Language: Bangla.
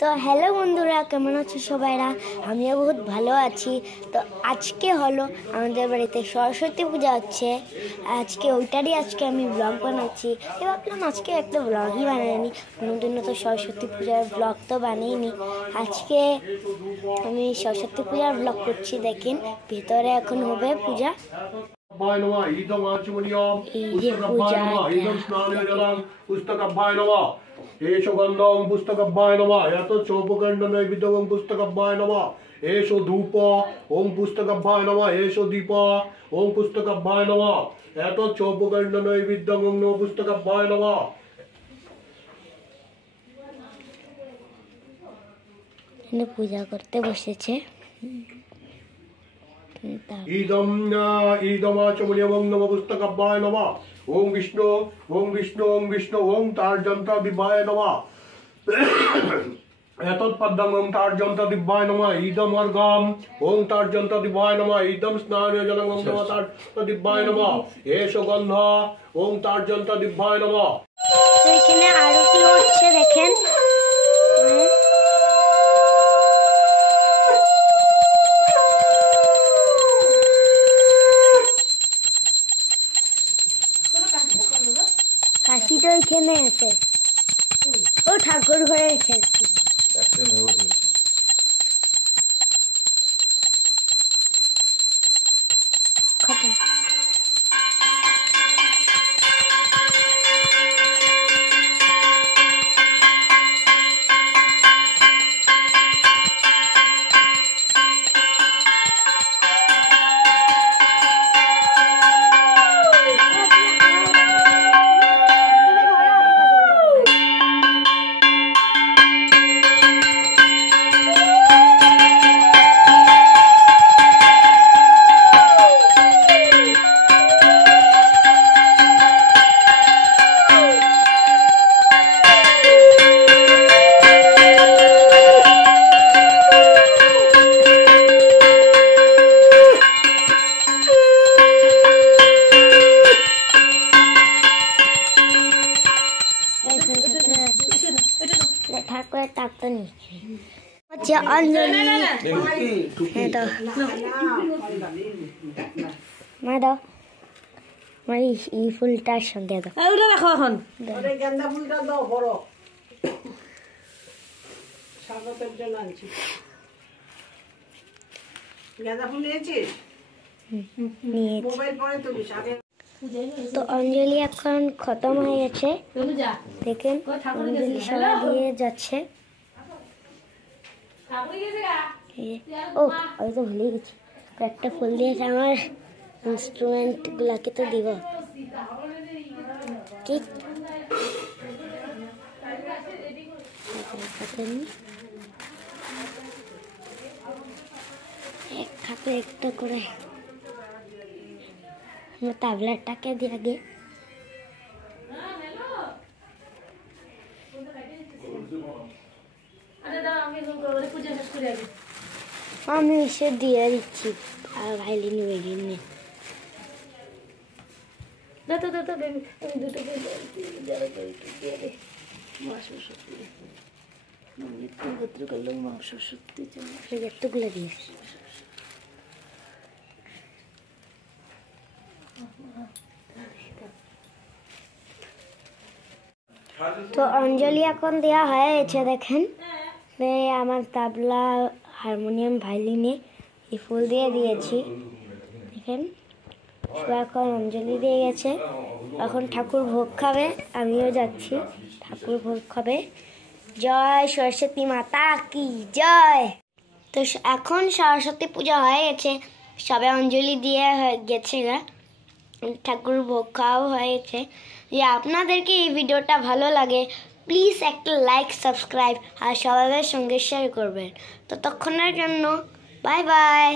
তো হ্যালো বন্ধুরা, কেমন আছো সবাইরা? আমিও বহুত ভালো আছি। তো আজকে হলো আমাদের বাড়িতে সরস্বতী পূজা হচ্ছে। আজকে আমি ব্লগ বানাচ্ছি। ভাবলাম আজকে একটা ব্লগই বানাইনি, কোনোদিনও তো সরস্বতী পূজার ব্লগ তো বানাইনি। আজকে আমি সরস্বতী পূজার ব্লগ করছি। দেখেন ভেতরে এখন হবে পূজা। एषो गन्धं पुस्तकभ्याय नमः यतो चोपकण्डनैवेद्यं पुस्तकभ्याय नमः एषो धूप ओम पुस्तकभ्याय नमः एषो दीप ओम पुस्तकभ्याय नमः यतो चोपकण्डनैवेद्यं नमः पुस्तकभ्याय नमः पूजा करते बसेছে। इदं इदमाचमनियं नमः पुस्तकभ्याय नमः ओम विष्णु ओम विष्णु ओम विष्णु ओम तार्जन्ता दिव्याय नमः एतत्पद्मं ओम तार्जन्ता दिव्याय नमः इदं अर्घं ओम तार्जन्ता दिव्याय नमः इदं स्नानं जलं ओम नमः तार्जन्ता दिव्याय नमः एषो गन्ध ओम तार्जन्ता दिव्याय नमः। तो এখানে আরতি হচ্ছে দেখেন। কাশি তো এখানে আছে, ও ঠাকুর ঘরে রেখেছি। ঠাকুরের তাপটা নিচ্ছে হচ্ছে অঞ্জলি। মা দাও, আমার এই ফুলটার সঙ্গে দাও। রাখো এখন গেন্দা ফুলটা দাও বড়, স্বাগতের জন্য আনছি। গেন্দা ফুল নিয়েছিস? মোবাইল পরে তুলিস আগে। তো অঞ্জলি এখন খতম হয়ে গেছে, দেখেন অঞ্জলি সবাই দিয়ে যাচ্ছে। ও আমি তো ভুলে গেছি, একটা ফুল দিয়েছে। আমার ইনস্ট্রুমেন্ট গুলাকে তো দিব কি এক হাতে একটা করে তাবলাটাকে দিয়ে আগে আমি এসে দিয়ে দিচ্ছি। আর ভাইলিন ওয়েলিন নিয়ে এতগুলো দিয়েছি। তো অঞ্জলি এখন দেওয়া হয়েছে। দেখেন আমার তাবলা, হারমোনিয়াম, ভাইলিনে এই ফুল দিয়ে দিয়েছি। দেখেন এখন অঞ্জলি দিয়ে গেছে। এখন ঠাকুর ভোগ খাবে, আমিও যাচ্ছি। ঠাকুর ভোগ খাবে। জয় সরস্বতী মাতা কি জয়। তো এখন সরস্বতী পূজা হয়ে গেছে, সবাই অঞ্জলি দিয়ে গেছে, ঠাকুর ভোগ খাওয়াও হয়েছে। যে আপনাদেরকে এই ভিডিওটা ভালো লাগে প্লিজ একটা লাইক, সাবস্ক্রাইব আর সবাইদের সঙ্গে শেয়ার করবেন। ততক্ষণের জন্য বাই বাই।